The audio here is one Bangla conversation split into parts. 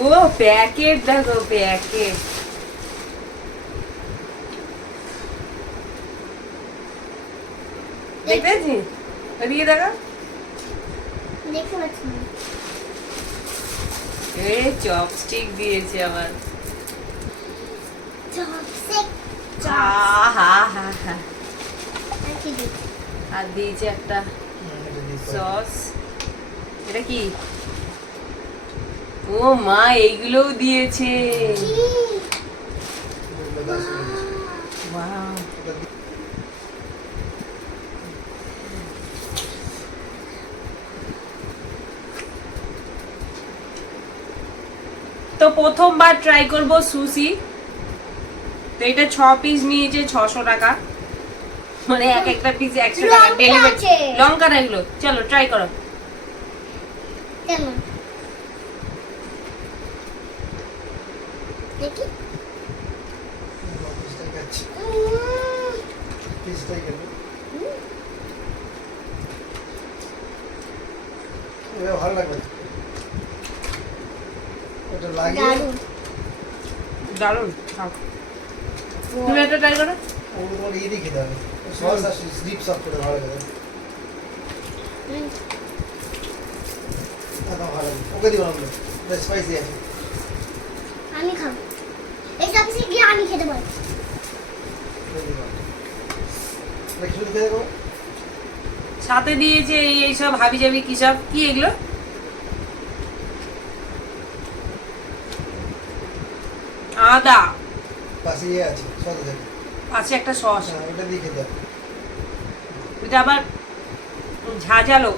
ও প্যাকেট দেখো প্যাকেট দেখেছি ওদিকে দেখো দেখতে পাচ্ছি না এ চপস্টিক দিয়েছে আবার চপস্টিক আহা হা হা আর কি দিচ্ছি আর দিয়েছে একটা সস এটা কি? ও মা এইগুলোও দিয়েছে। তো প্রথমবার ট্রাই করব সুশি তো এটা ছ পিস নিয়েছে ছশো টাকা। মানে এক একটা পিস একশো টাকা। লঙ্কা ডেলিভারি লঙ্কা না এগুলো। চলো ট্রাই করো। কেমন? দেখি। ভালো লাগবে ওটা লাগিয়ে দারুণ। দারুণ খাও তুমি একটা ট্রাই করো। তোমার ইয়ে খেতে হবে সস আর স্লিপ সব করে ভালো লাগে। উম, ভালো ওকে দিও না স্পাইসি আছে। আমি খাব। এই আমি খেতে পারি দেবো সাথে দিয়েছে এই এইসব হাবি জাবি কি সব? কি এগুলো? আদা। পাশে ইয়ে আছে সস আছে। আছে একটা সস। হ্যাঁ ওটা দিয়ে খেতে এটা আবার ঝাঁঝালো।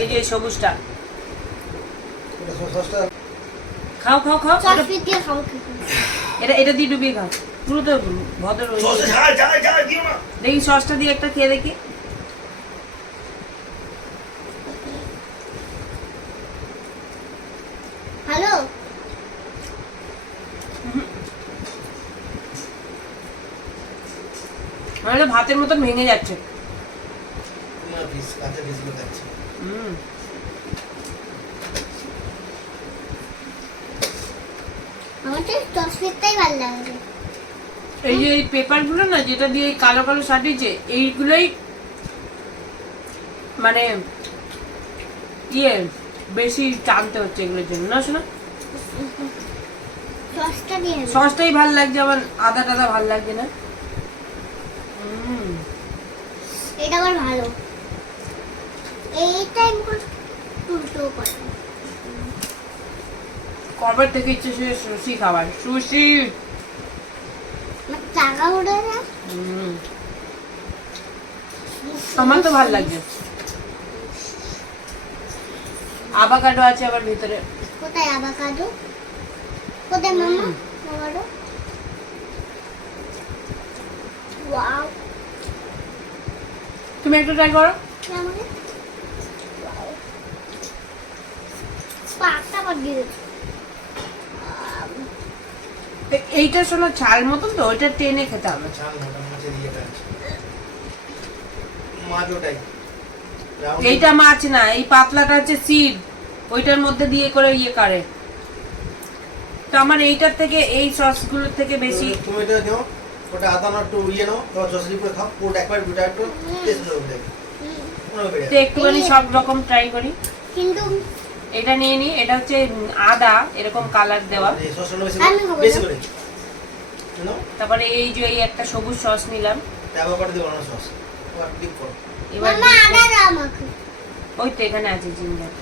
এই যে সবুজটা। খাও খাও খাও। এটা-? এটা দিয়ে ডুবিয়ে খাও। পুরো তো ভদ্র দেখি সসটা দিয়ে একটা খেয়ে দেখি। হ্যালো? ভাতের মতন ভেঙে যাচ্ছে। খাচ্ছি। হুম। আমার তো চপস্টিকটাই ভালো লাগে এই যে এই পেপারগুলো না যেটা দিয়ে এই কালো কালো সাটিয়েছে এইগুলোই মানে ইয়ে বেশি টানতে হচ্ছে এগুলোর জন্য। না শোনা? সসটা সসটাই ভালো লাগছে আমার আদা টাদা ভালো লাগছে না? হুম। এটা আবার ভালো। এইটাই উল্টো করে। কবে থেকে ইচ্ছে সে সুশি খাবার? সুশি! টাকা উঠে না আমার তো ভালো লাগছে আবাকাডো আছে আবার ভিতরে। কোথায় আবাকাদো কোথায় মামা? আবাকাদো ওয়াও তুমি একটু ট্রাই করো। পাতা বাদ দিয়ে এইটা শোনো ছাল মতন তো ওইটা টেনে খেতে হবে। ঝাল না মাছের ইয়েটা আছে মাছ ওটাই এইটা মাছ না এই পাতলাটা হচ্ছে সিড ওইটার মধ্যে দিয়ে করে ইয়ে করে। তো আমার এইটার থেকে এই সসগুলোর থেকে বেশি তুমি এটা নাও ওটা আদা না একটু ইয়ে নাও তোমার চসলি করে খাও একবার দুটা একটু টেস্ট করে তো একটুখানি সব রকম ট্রাই করি। কিন্তু এটা নিয়ে নিই এটা হচ্ছে আদা এরকম কালার দেওয়া। না। তারপরে এই যে এই একটা সবুজ সস নিলাম। না ওই তো এখানে আছে জিঞ্জার।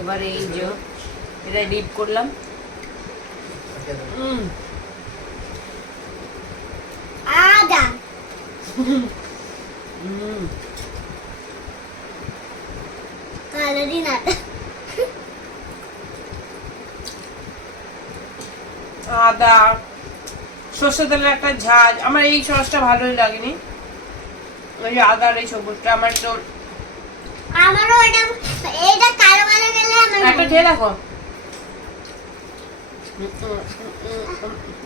এবার এই যে এটা ডিপ করলাম। আদা। উম, কালারিন আদা সর্ষে তেলের একটা ঝাঁজ। আমার এই সসটা ভালোই লাগেনি। ওই যে আদার এই সবুজটা আমার তো আমারও এটা এইটা কালো কালো গেলে আমার একটা খেয়ে দেখো।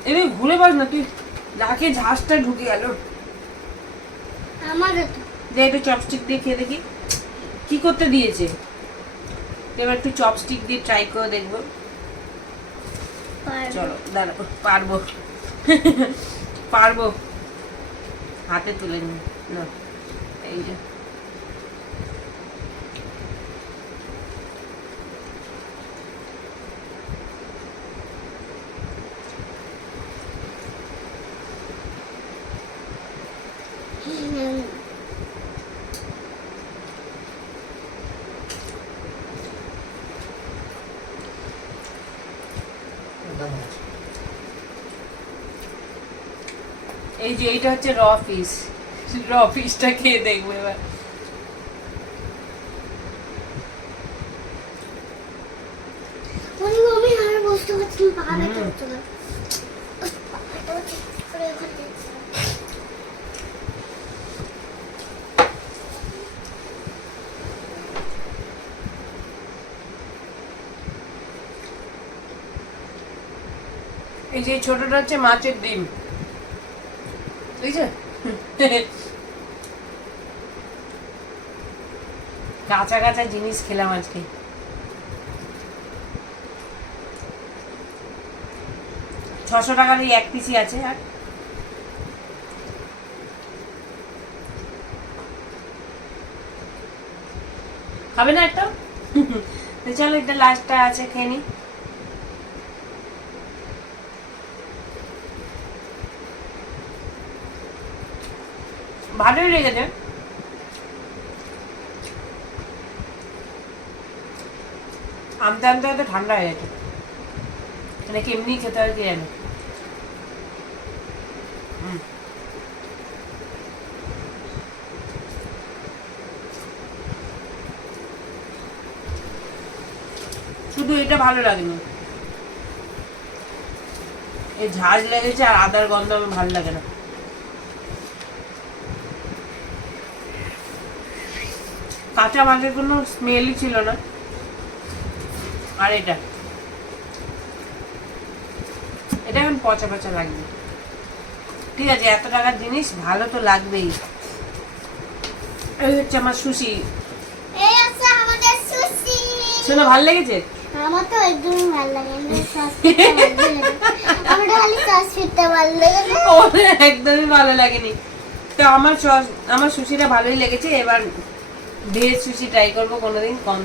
এমনি ঘুরে পাস না তুই নাকে ঝাঁজটা ঢুকে গেল। আমারও তো। যে একটু চপস্টিক দিয়ে খেয়ে দেখি। কি করতে দিয়েছে? এবার একটু চপস্টিক দিয়ে ট্রাই করে দেখব। চলো দাঁড়াবো পারব। পারব। হাতে তুলে নিই। না এই যে হুম, দারুণ আছে। এই যে এইটা হচ্ছে র ফিশ র ফিশটা খেয়ে দেখব এবার। আমি আর বসতে পারছি পা ব্যথা হচ্ছে না উফ, পা ব্যথা হচ্ছে। করে ওখানে যাচ্ছি। এই যে ছোটটা হচ্ছে মাছের ডিম। বুঝছ কাঁচা কাঁচা জিনিস খেলাম আজকে। ছশো টাকার এই এক পিসি আছে, আর? খাবে না একটা? চলো, এটা লাস্টটা আছে, খেয়ে নি। ভালোই লেগেছে। আমতে আমতে হয়তো ঠান্ডা হয়ে গেছে। নাকি এমনি খেতে হয় কি জানে। শুধু এটা ভালো লাগেনি। এই ঝাঁজ লেগেছে আর আদার গন্ধ আমার ভালো লাগে না। কাঁচা মাছের কোনো স্মেলই ছিল না। আর এটা। এটা এখন পচা পচা লাগবে। ঠিক আছে এত টাকার জিনিস ভালো তো লাগবেই। এই হচ্ছে আমার সুশি। এই আছে আমাদের সুশি। শোনো ভালো লেগেছে? আমার তো একদমই ভালো লাগে। আমার খালি সস ওর একদমই ভালো লাগেনি। তো আমার সস আমার সুশিটা ভালোই লেগেছে এবার ভেজ সুশি ট্রাই করব কোনোদিন কম